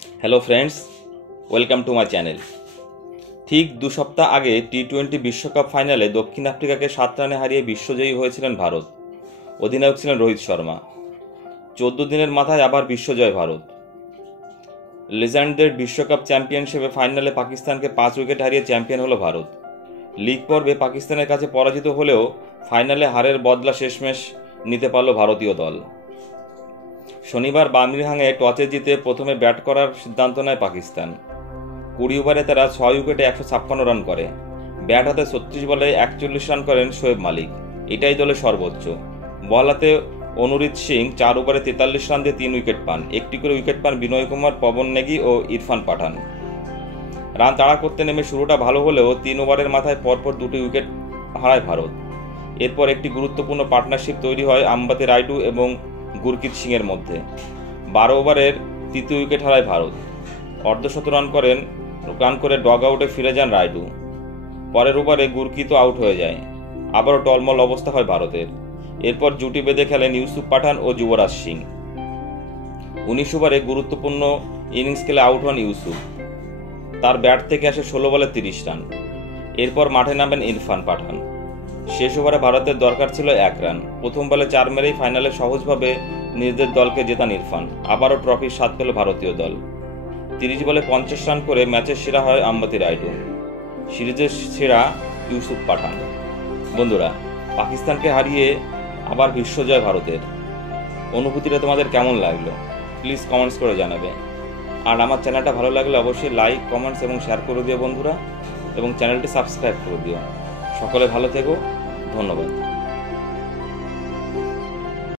Hello friends, welcome to my channel. ঠিক 2 সপ্তাহ আগে টি-20 বিশ্বকাপ ফাইনালে দক্ষিণ আফ্রিকাকে 7 রানে হারিয়ে বিশ্বজয়ী হয়েছিলেন ভারত। অধিনায়ক ছিলেন রোহিত শর্মা। 14 দিনের মাথায় আবার বিশ্বজয় ভারত। লেজেন্ডদের বিশ্বকাপ চ্যাম্পিয়নশিপে ফাইনালে পাকিস্তানকে 5 উইকেট হারিয়ে চ্যাম্পিয়ন হলো ভারত। লিগ পর্বে পাকিস্তানের কাছে পরাজিত হলেও ফাইনালে হারের বদলা শেষমেশ নিতে পারল ভারতীয় দল। শনিবার বার্মিংহামে টসে জিতে প্রথমে ব্যাট করার সিদ্ধান্ত নেয় পাকিস্তান। 20 ওভারে তারা 6 উইকেটে 156 রান করে। ব্যাট হাতে 36 বলে 41 রান করেন শোয়েব মালিক, এটাই দলের সর্বোচ্চ। বল হাতে অনুরিত সিং 4 ওভারে 43 রান দিয়ে 3 উইকেট পান। একটি করে উইকেট পান বিনয় কুমার, পবন নেগি ও ইরফান পাঠান। রান তাড়া করতে নেমে শুরুটা ভালো হলেও 3 ওভারের মাথায় পরপর 2টি উইকেট হারায় ভারত। এরপর একটি গুরুত্বপূর্ণ পার্টনারশিপ তৈরি হয় আম্বাতি রাইডু এবং গুরকিত সিংয়ের মধ্যে। 12 ওভারের 3য় উইকেট হারায় ভারত। অর্ধশত রান করে ডগ আউটে ফিরে যান রাইডু। পরের ওভারে গুরকিত আউট হয়ে যায়। আবারও টলমল অবস্থা হয় ভারতের। এরপর জুটি বেঁধে খেলেন ইউসুফ পাঠান ও যুবরাজ সিং। 19 ওভারে গুরুত্বপূর্ণ ইনিংস খেলে আউট হন ইউসুফ। তার ব্যাট থেকে আসে 16 বলে 30 রান। এরপর মাঠে নামেন ইরফান পাঠান। শেষ ওভারে ভারতের দরকার ছিল 1 রান। প্রথম বলে 4 মেরেই ফাইনালে সহজভাবে নিজেদের দলকে জেতান ইরফান। আবারও ট্রফির স্বাদ পেল ভারতীয় দল। 30 বলে 50 রান করে ম্যাচের সেরা হয় আম্বাতি রাইডু, সিরিজের সেরা ইউসুফ পাঠান। বন্ধুরা, পাকিস্তানকে হারিয়ে আবার বিশ্বজয় ভারতের। অনুভূতিটা তোমাদের কেমন লাগলো প্লিজ কমেন্টস করে জানাবে। আর আমার চ্যানেলটা ভালো লাগলে অবশ্যই লাইক, কমেন্টস এবং শেয়ার করে দিও বন্ধুরা, এবং চ্যানেলটি সাবস্ক্রাইব করে দিও। সকলে ভালো থেকো, ধন্যবাদ।